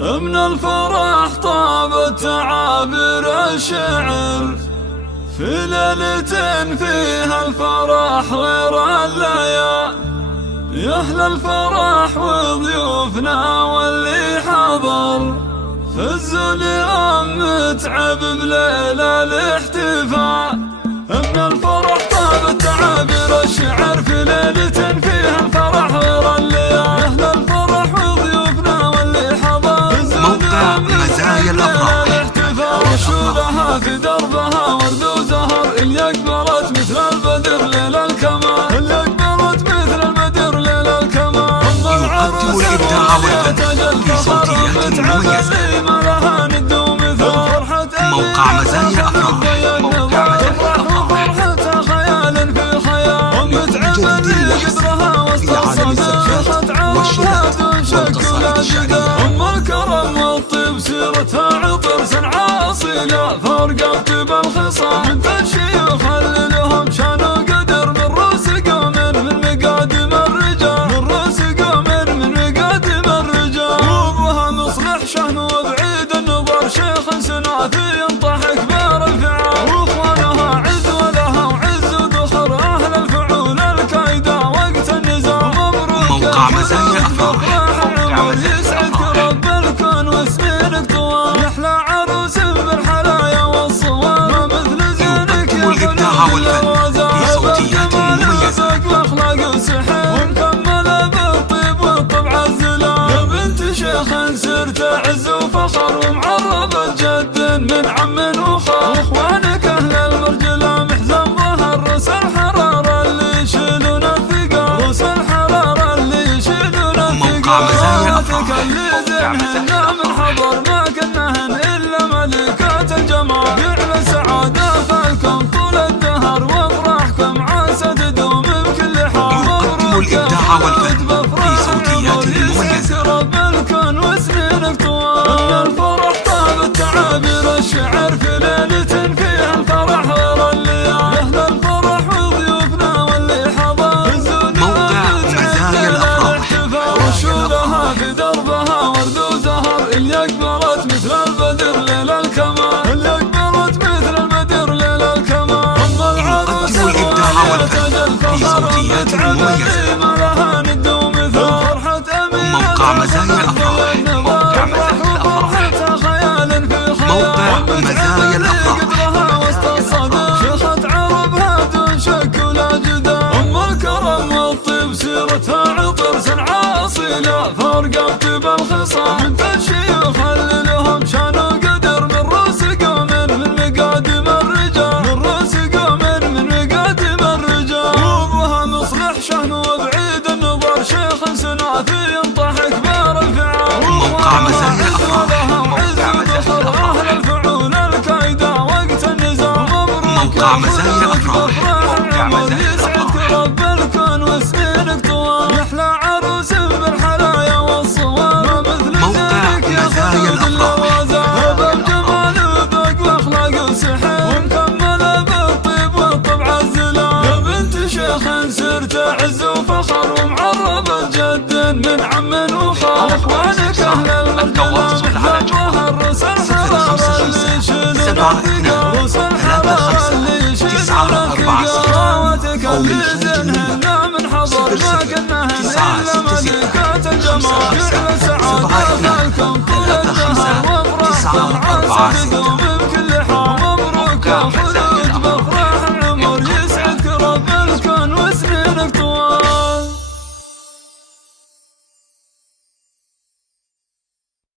من الفرح طابت تعابير الشعر في ليلة فيها الفرح غير الليال. يا أهل الفرح وضيوفنا واللي حضر فزوا اليوم متعب بليلة الاحتفال. من الفرح طابت تعابير الشعر في ليلة فيها الفرح غير الليال. يا أهل الفرح وضيوفنا واللي حضر موقع مزايا الأفراح رشولها في دربها ورد وزهر اللي أقبلت مثل البدر ليل الكمال. اللي أقبلت مثل البدر ليل الكمال. يقدم الإبداع والفن في صوتيات مميزة. موقع مزايا الأفراح وفرحتها خيال في خيال. متعب اللي قدرها وسط الصدى والشهد والقصائد الشعرية. أم الكرم والطيب سيرتها عطر سنعة أصيلة فرقت بالخصام من الشيوخ اللي لهم شان وقدر من رؤوس قوم من مقادم الرجال. من رؤوس قوم من مقادم الرجال. وابوها مصلح شهن وبعيد النظر شيخ سنافي ينطح كبار الفعال. واخوانها عز ولها وعز ودخر اهل الفعول الكايدة وقت النزاع. مبروك موقع مزايا الأفراح يسعدك رب الكون وسنينك طوال. يحلى عروس بالحلايا والصوان ومثل زينك يا الإبداع والفن في صوتيات مميزة. واخلاق وسحر ومكملة بالطيب والطبع الزلال. يا بنت شيخ سرت عز وفخر ومعربة جد من عم وخال. واخوانك اهل المرجلة محزن ظهر رؤوس الحرارة اللي يشيلون الثقال. رؤوس الحرارة اللي يشيلون الثقال. موقع مزايا الأفراح اللي زينهن من حضر ما كنهن إلا ملكات الجمال. فعل سعادة فالكم طول الدهر وافراحكم عاسى تدوم بكل حال. يقدم الإبداع والفن في صوتيات مميزة. رب الكون وسنينك طوال. الفرح طابت تعابير الشعر في ليلة فيها الفرح غير الليال. يا أهل الفرح وضيوفنا واللي حضر موقع مزايا الأفراح رشولها في دربها ورد وزهر اللي أقبلت مثل البدر ليل الكمال. اللي أقبلت مثل البدر ليل الكمال. يقدم الإبداع والفن في صوتيات مميزة. موقع مزايا الأفراح موقع مزايا الأفراح وسط الصدى شيخة عربها دون شك ولا جدال. أم الكرم والطيب سيرتها عطر سنعة أصيلة فرقت بالخصام من الشيوخ اللي لهم شان وقدر من رؤوس قوم من مقادم الرجال. من رؤوس قوم من مقادم الرجال. وابوها مصلح شهن وبعيد النظر شيخ سنافي ينطح كبار الفعال. موقع مزايا الأفراح موقع مزايا الأفراح يسعدك رب الكون وسنينك طوال. يحلى عروس بالحلايا والصوان ومثل زينك يا مزايا الأفراح. بالجمال وذوق واخلاق وسحر ومكملة بالطيب والطبع الزلال. يا بنت شيخ سرت عز وفخر ومعربة جد من عم وخال. اخوانك اهل المرجلة محزن ظهر رؤوس الحرارة اللي يشيلون الثقال. رؤوس الحرارة اللي يشيلون الثقال. خواتك اللي زينهن من حضر ما كنهن إلا ملكات الجمال. فعل سعادة فالكم طول الدهر وافراحكم عاسى تدوم